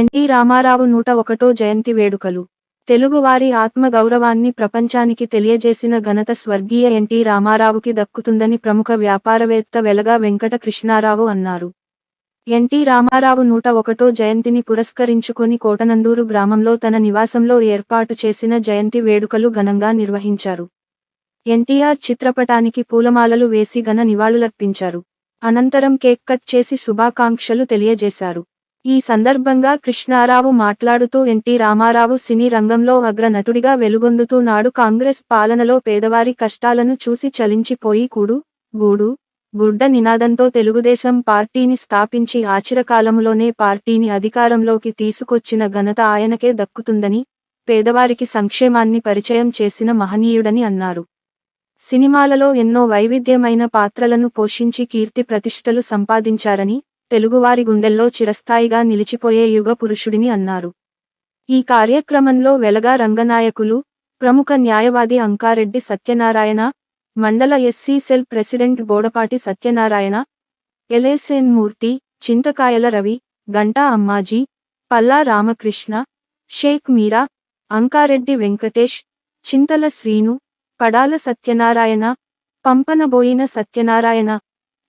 NT Ramarao నూట ఒకటో జయంతి వేడుకలు. తెలుగువారి ఆత్మ గౌరవాన్ని ప్రపంచానికి తెలియజేసిన ఘనత స్వర్గీయ ఎన్టీ రామారావుకి దక్కుతుందని ప్రముఖ వ్యాపారవేత్త వెలగా వెంకట కృష్ణారావు అన్నారు. ఎన్టీ రామారావు నూట ఒకటో జయంతిని పురస్కరించుకొని కోటనందూరు గ్రామంలో తన నివాసంలో ఏర్పాటు చేసిన జయంతి వేడుకలు ఘనంగా నిర్వహించారు. ఎన్టీఆర్ చిత్రపటానికి పూలమాలలు వేసి ఘన నివాళులర్పించారు. అనంతరం కేక్ కట్ చేసి శుభాకాంక్షలు తెలియజేశారు. ఈ సందర్భంగా కృష్ణారావు మాట్లాడుతూ ఎన్టీ రామారావు సినీ రంగంలో అగ్ర నటుడిగా వెలుగొందుతూ నాడు కాంగ్రెస్ పాలనలో పేదవారి కష్టాలను చూసి చలించిపోయి కూడు గూడు గుడ్డ నినాదంతో తెలుగుదేశం పార్టీని స్థాపించి ఆచిరకాలంలోనే పార్టీని అధికారంలోకి తీసుకొచ్చిన ఘనత ఆయనకే దక్కుతుందని పేదవారికి సంక్షేమాన్ని పరిచయం చేసిన మహనీయుడని అన్నారు. సినిమాలలో ఎన్నో వైవిధ్యమైన పాత్రలను పోషించి కీర్తి ప్రతిష్టలు సంపాదించారని తెలుగువారి గుండెల్లో చిరస్థాయిగా నిలిచిపోయే యుగ పురుషుడిని అన్నారు. ఈ కార్యక్రమంలో వెలగా రంగనాయకులు ప్రముఖ న్యాయవాది అంకారెడ్డి సత్యనారాయణ మండల SC cell president Bodapati Satyanarayana LSN Murthy Chintakayala Ravi Ganta Ammaji Palla Ramakrishna Sheikh Meera Ankareddy Venkatesh Chintala Srinu Padala Satyanarayana Pampanaboyina Satyanarayana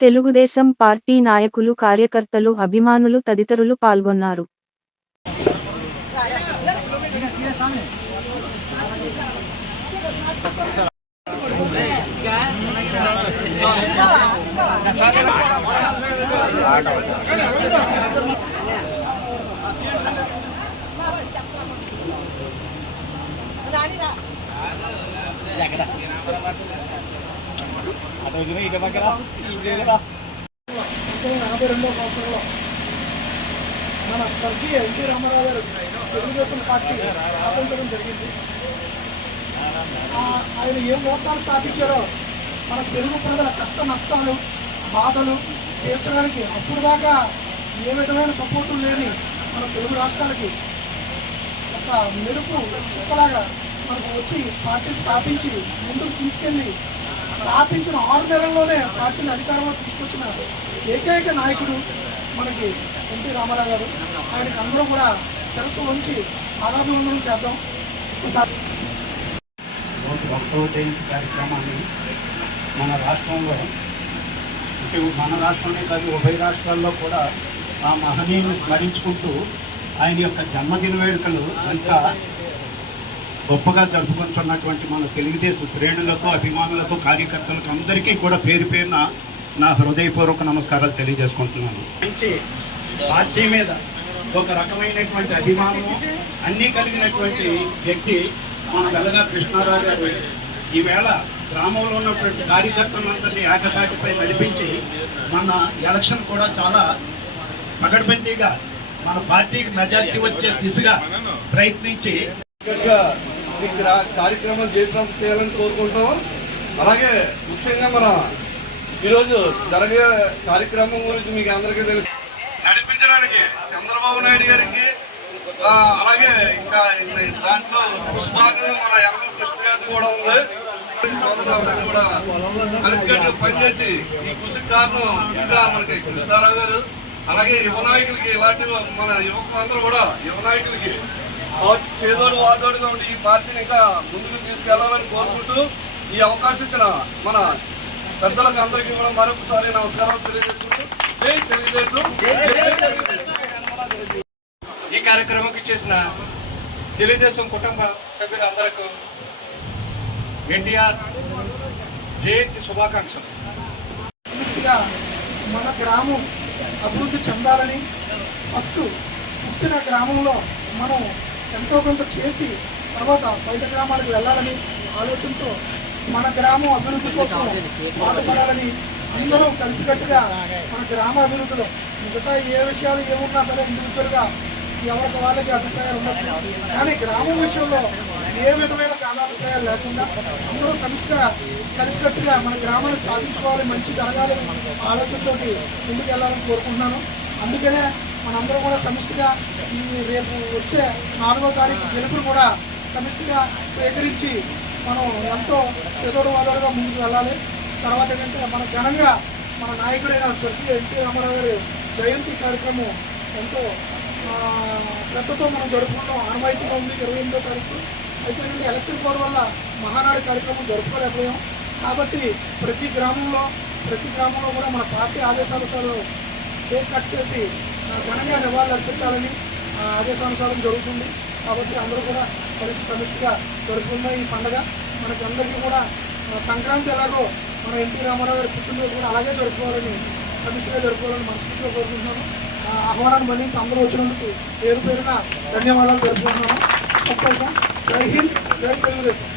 Telugu Desam party నాయకులు కార్యకర్తలు అభిమానులు తదితరులు పాల్గొన్నారు. నలభై రెండో సంవత్సరంలో మన స్వర్గీయ ఎన్టీ రామారావు గారు తెలుగుదేశం పార్టీ స్థాపించడం జరిగింది. ఆయన ఏ లోపాలు స్థాపించారో మన తెలుగు ప్రజల కష్ట నష్టాలు బాధలు తీర్చడానికి అప్పుడు దాకా ఏ విధమైన సపోర్టు లేని మన తెలుగు రాష్ట్రాలకి ఒక మెరుపు చుక్కలాగా మనకు వచ్చి పార్టీ స్థాపించి ముందుకు తీసుకెళ్ళి స్థాపించిన ఆరు నెలల్లోనే పార్టీని అధికారంలో తీసుకొచ్చిన ఏకైక నాయకుడు మనకి ఎన్టీ రామారావు గారు. ఆయనకి అందరూ కూడా శిరస్సు ఉంచి ఆరాధన చేద్దాం. ఒకసారి జయంతి కార్యక్రమాన్ని మన రాష్ట్రంలో అంటే మన రాష్ట్రంలో కాదు ఉభయ రాష్ట్రాల్లో కూడా ఆ మహనీయుని స్మరించుకుంటూ ఆయన యొక్క జన్మదిన వేడుకలు ఇంకా గొప్పగా జరుపుకుంటున్నటువంటి మన తెలుగుదేశం శ్రేణులకు అభిమానులకు కార్యకర్తలకు అందరికీ కూడా పేరు పేరున నా హృదయపూర్వక నమస్కారాలు తెలియజేసుకుంటున్నాను. మంచి పార్టీ మీద ఒక రకమైనటువంటి అభిమానము అన్నీ కలిగినటువంటి వ్యక్తి మన వెలగా కృష్ణారావు గారు. ఈవేళ గ్రామంలో ఉన్నటువంటి కార్యకర్తలందరినీ ఏకతాటిపై నడిపించి మన ఎలక్షన్ కూడా చాలా పగడ్బందీగా మన పార్టీకి మెజార్టీ వచ్చే దిశగా ప్రయత్నించి ఈ క్రా- కార్యక్రమం చేయాలని కోరుకుంటాం అలాగే ముఖ్యంగా మన ఈరోజు జరిగే కార్యక్రమం గురించి మీకు అందరికీ తెలుసు. నడిపించడానికి చంద్రబాబు నాయుడు గారికి అలాగే ఇంకా దాంట్లో పుష్పాగం మన ఎనభై కృష్ణ గారికి కూడా ఉంది. కూడా కలిసికట్టు పనిచేసి ఈ కృషి కారణం ఇంకా మనకి కృష్ణారావు గారు అలాగే యువ నాయకులకి ఇలాంటి మన యువకులందరూ కూడా యువ నాయకులకి చేదోడు వాదోడుగా ఉండి ఈ పార్టీని ఇంకా ముందుకు తీసుకెళ్ళాలని కోరుకుంటూ ఈ అవకాశం ఇచ్చిన మన పెద్దలకు అందరికీ కూడా మరొకసారి నమస్కారం తెలియజేసుకుంటూ జై తెలుగుదేశం జై తెలుగుదేశం. ఈ కార్యక్రమంకి చేసిన తెలుగుదేశం కుటుంబ సభ్యులందరికీ ఎన్టీఆర్ జయంతి శుభాకాంక్షలు. మన గ్రామం అభివృద్ధి చెందాలని ఫస్ట్ పుట్టిన గ్రామంలో మనం ఎంతో కొంత చేసి తర్వాత బయట గ్రామాలకు వెళ్ళాలని ఆలోచనతో మన గ్రామం అభివృద్ధి కోసం పాటుపడాలని అందరూ కలిసికట్టుగా మన గ్రామ అభివృద్ధిలో మిగతా ఏ విషయాలు ఏమున్నా సరే ఇండివిజువల్గా ఎవరికి వాళ్ళకి అభిప్రాయాలు ఉండొచ్చు. కానీ గ్రామం విషయంలో ఏ విధమైన కాలాభిప్రాయాలు లేకుండా అందరూ సమిష్టిగా కలిసికట్టుగా మన గ్రామాన్ని సాధించుకోవాలి మంచి జరగాలి ఆలోచనతో ముందుకు వెళ్ళాలని కోరుకుంటున్నాను. అందుకనే మనందరం కూడా సమిష్టిగా ఈ రేపు వచ్చే నాలుగో తారీఖు గెలుపును కూడా సమిష్టిగా స్వీకరించి మనం ఎంతో ఎదురు వాదరుగా ముందుకు వెళ్ళాలి. తర్వాత ఏంటంటే మన ఘనంగా మన నాయకుడైన స్వర్గీయ ఎన్టీ రామారావు గారి జయంతి కార్యక్రమం ఎంతో శ్రద్ధతో మనం జరుపుకుంటాం ఆనవాయితీగా ఉంది ఇరవై ఎనిమిదో తారీఖు. అయితే ఏంటంటే ఎలక్షన్ కోడ్ వల్ల మహానాడు కార్యక్రమం జరుపుకోలేకపోయాం. కాబట్టి ప్రతి గ్రామంలో ప్రతి గ్రామంలో కూడా మన పార్టీ ఆదేశానుసారం కేక్ కట్ చేసి ఘనంగా నివాళులు అర్పించాలని ఆదేశానుసారం జరుగుతుంది. కాబట్టి అందరూ కూడా కలిసి సమిష్టిగా జరుపుకున్న ఈ పండుగ. మనకి అందరికీ కూడా సంక్రాంతి ఎలాగో మన ఎన్టీ రామారావు గారి పుట్టినరోజు కూడా అలాగే జరుపుకోవాలని సమిష్టిగా జరుపుకోవాలని మనస్ఫూర్తిగా కోరుకుంటున్నాను. ఆహ్వానాన్ని మళ్ళీ అందరూ వచ్చినందుకు పేరు పేరున ధన్యవాదాలు జరుపుకుంటున్నాను జై హింద్ జై తెలుగుదేశం.